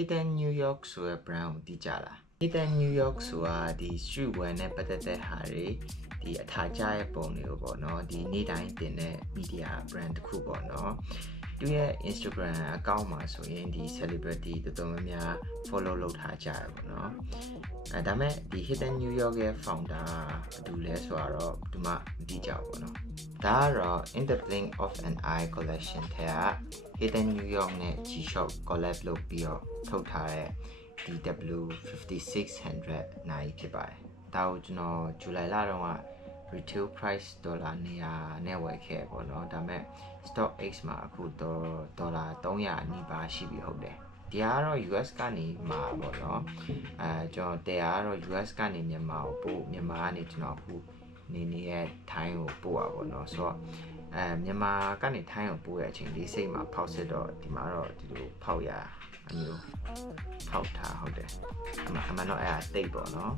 Hidden New York ဆိုတဲ့ brand ကိုတည်ကြလား Hidden New York ဆိုတာဒီ streetwear နဲ့ပတ်သက်တဲ့ဟာတွေဒီအထာကျရဲ့ပုံတွေကိုပေါ့နော်ဒီနေ့တိုင်းတင်တဲ့ media brand တစ်ခုပေါ့နော်သူရဲ့ Instagram account မှာဆိုရင်ဒီ celebrity တော်တော်များများ follow လုပ်ထားကြရပေါ့နော်ဒါမဲ့ဒီ Hidden New York ရဲ့ founder ဘယ်သူလဲဆိုတော့ဒီမှာမသိကြဘူးပေါ့နော်ဒါကတော့ In the Blink of an Eye collection ထဲက Hidden New York နဲ့ G-Shock collab လုပ်ပြီးတော့ထုတ်ထားတဲ့ DW5600 နိုင်ဖြစ်ပါတယ်ဒါကိုကျွန်တော်ဇူလိုင်လတုန်းက retail price ဒေါ်လာ200နဲ့ဝယ်ခဲ့ပေါ့နော်ဒါမဲ့ stock X မှာအခုဒေါ်လာ300နီးပါးရှိပြီဟုတ်တယ်ဒီကတော့ US ကနေမှာပေါ့နော်ကျွန်တော်တရားကတော့ US ကနေမြန်မာကိုပို့မြန်မာကနေကျွန်တော်အခုနေရဲ့ထိုင်းကိုပို့ရပေါ့နော်ဆိုတော့မြန်မာကနေထိုင်းကိုပို့ရအချိန်လေးစိတ်မှာဖောက်စစ်တော့ဒီမှာတော့ဒီလိုဖောက်ရအမျိုးဖောက်ထားဟုတ်တယ်အမှန်တော့အဲ့ဒါတိတ်ပေါ့နော်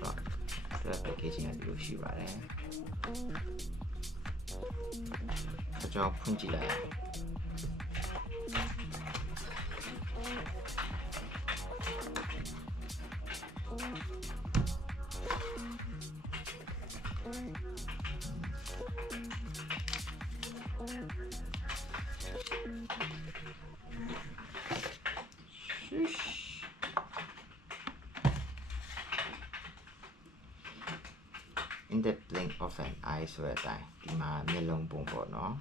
ဆိုတော့ packaging ကဒီလိုရှိပါတယ်ကျွန်တော်ဖွင့်ကြည့်လိုက်In the Blink of an Eye ဆိုတဲ့အတိုင်းဒီမှာမျက်လုံးပုံပေါ့နော်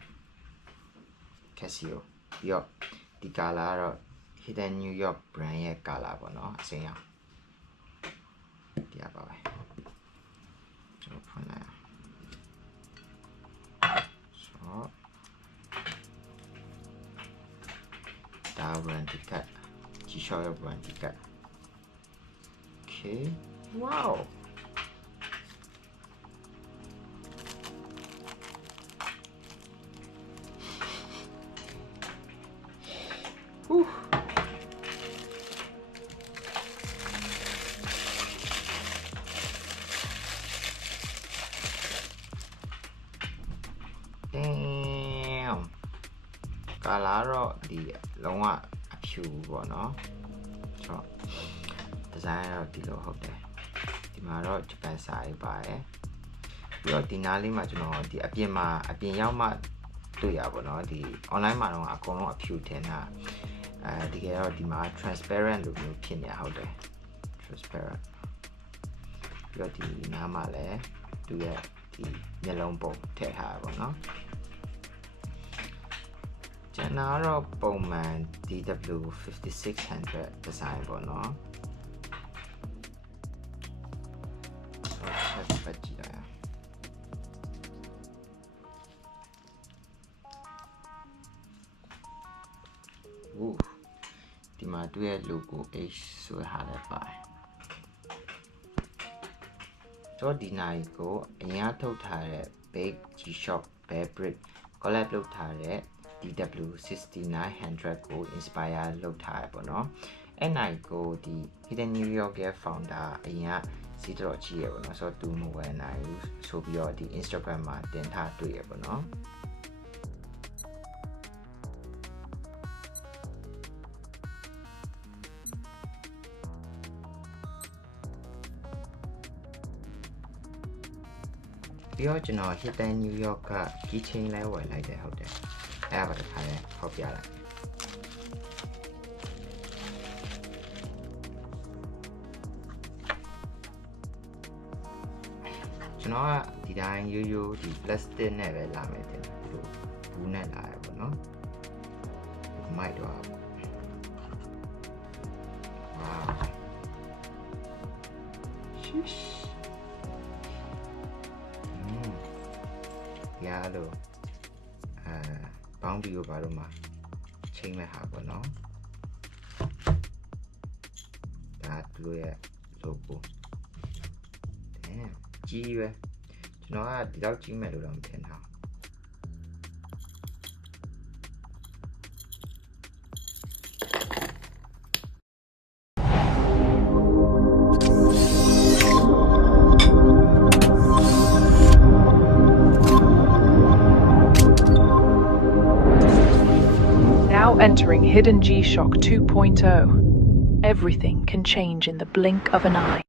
Casio ပြီးတော့ဒီ color ကတော့ Hidden New York brand ရဲ့ color ပေါ့နော်အစိမ်းရောင်ဒီပါပဲကျွန်တော်ဖွင့်လိုက်ဆိုဒါ warranty card G-Shock ရဲ့ warranty card Okay wow Damn ကာလာတော့ဒီလုံးဝအဖြူပေါ့နော်ဆိုတော့ဒီဇိုင်းတော့ဒီလိုဟုတ်တယ်ဒီမှာတော့ဂျပန်စာရေးပါတယ်ပြီးတော့ဒီနားလေးမှာကျွန်တော်ဒီအပြင်ရောက်မှတွေ့ရပါတော့ဒီ online မှာတော့အကုန်လုံးအဖြူထင်တာတကယ်တော့ဒီမှာ transparent လို့မျိုးဖြစ်နေတာဟုတ်တယ် transparent ပြီးတော့ဒီနားမှာလည်းသူရဲ့ဒီမျက်လုံးပုံထည့်ထားပါတော့ကျွန်တော်တော့ပုံမှန် DW5600 design ပေါ့နော်ဆက်ပတ်ကြည့်လိုက်ဒီမှာသူရဲ့ logo H ဆိုတဲ့ဟာလည်းပါတယ်တော့ဒီနိုင်ကိုအရင်ထုတ်ထားတဲ့ Big G-Shock Bear Brick collab လုပ်ထားတဲ့ DW6900 ကို inspire လုပ်ထားရပေါ့နော်အဲ့နိုင်ကိုဒီ Hidden New York ရဲ့ founder အရင်ကစီးတော့ကြည့်ရပေါ့နော်ဆိုတော့သူမဝယ်နိုင်ဘူးဆိုပြီးတော့ဒီ Instagram မှာတင်ထားတွေ့ရပေါ့နော်ပြီးတော့ကျွန်တော် Hidden New York က keychain လဲဝယ်လိုက်တယ်ဟုတ်တယ်အဲ့ဒါပါတစ်ခါလဲဟောပြလိုက်ကျွန်တော်ကဒီတိုင်းရိုးရိုးဒီ plastic နဲ့ပဲလာမယ်တင်ဒီလိုဘူးနဲ့လာရပါတော့မိုက်တော့ wow shishရလို့ဘောင်းဒီကိုဘာလို့မှချိန်မဲ့ဟာပေါ့နော်ဒါသူရဲ့ logo ကြီးပဲကျွန်တော်ကဒီလောက်ကြီးမဲ့လို့တော့မထင်တာ Now entering Hidden G-Shock 2.0. Everything can change in the blink of an eye.